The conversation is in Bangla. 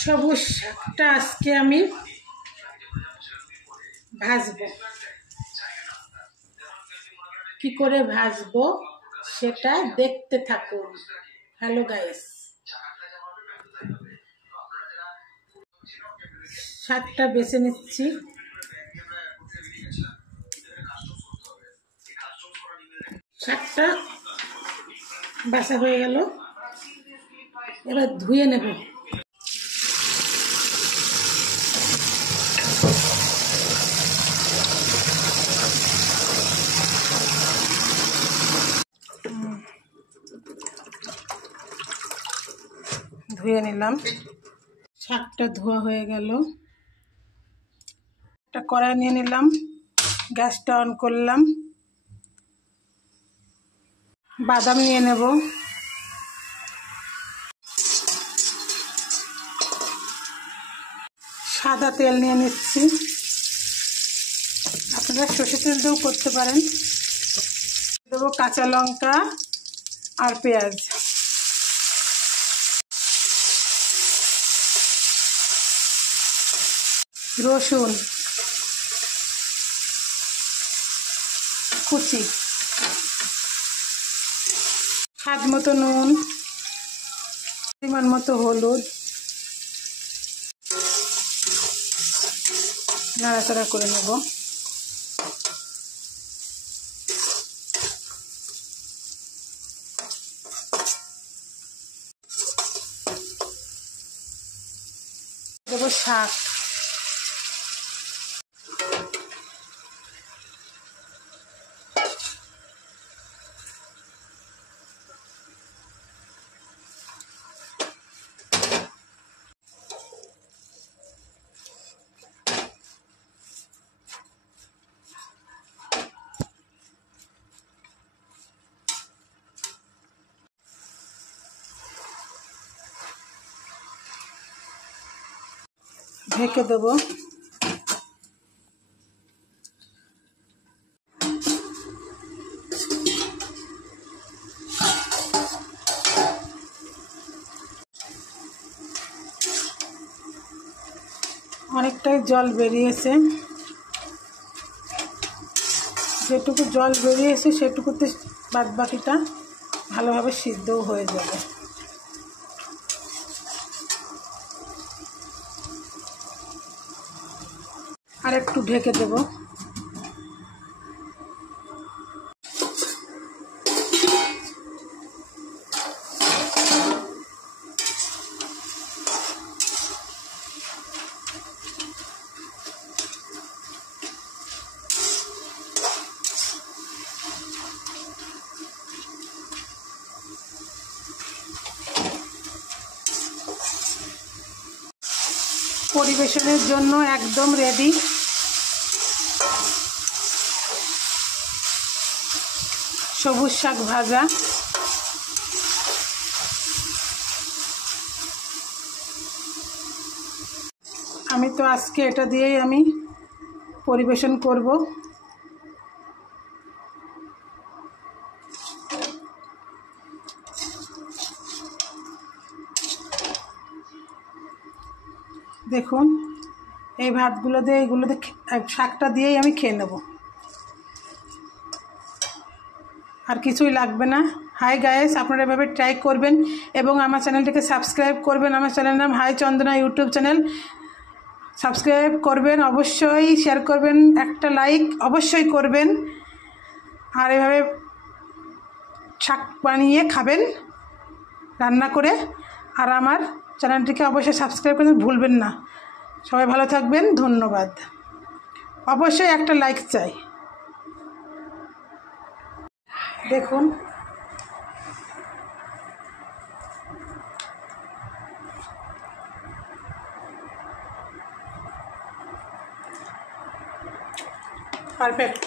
সবুজ শাকটা আজকে আমি ভাজবো। কি করে ভাজবো সেটা দেখতে থাকুন। হ্যালো গাইস, শাকটা বেছে নিচ্ছি। শাকটা বাছা হয়ে গেল, এবার ধুয়ে নেব। ধুয়ে নিলাম, শাকটা ধোয়া হয়ে গেল। একটা কড়াই নিয়ে নিলাম, গ্যাসটা অন করলাম, বাদাম নিয়ে নেব। সাদা তেল নিয়ে নিচ্ছি, আপনারা সরষের তেল দিয়েও করতে পারেন। দেবো কাঁচা লঙ্কা আর পেঁয়াজ, রসুন কুচি, স্বাদ মতো নুন, পরিমাণ মতো হলুদ, নাড়াচাড়া করে নেব। দেবো শাক, ঢেকে দেবো। অনেকটাই জল বেরিয়েছে, যেটুকু জল বেরিয়েছে সেটুকুতে বাদ বাকিটা ভালোভাবে সিদ্ধও হয়ে যাবে। আর একটু ঢেকে দেব। পরিবেশনের জন্য একদম রেডি। সবুজ শাক ভাজা। আমি তো আজকে এটা দিয়েই আমি পরিবেশন করব। দেখুন, এই ভাতগুলো দিয়ে এইগুলো দিয়ে শাকটা দিয়েই আমি খেয়ে নেব, আর কিছুই লাগবে না। হাই গাইস, আপনারা এভাবে ট্রাই করবেন এবং আমার চ্যানেলটিকে সাবস্ক্রাইব করবেন। আমার চ্যানেলের নাম হাই চন্দনা ইউটিউব চ্যানেল। সাবস্ক্রাইব করবেন, অবশ্যই শেয়ার করবেন, একটা লাইক অবশ্যই করবেন, আর এভাবে শাক বানিয়ে খাবেন রান্না করে। আর আমার চ্যানেলটিকে অবশ্যই সাবস্ক্রাইব করতে ভুলবেন না। সবাই ভালো থাকবেন, ধন্যবাদ। অবশ্যই একটা লাইক চাই। দেখুন, পারফেক্ট।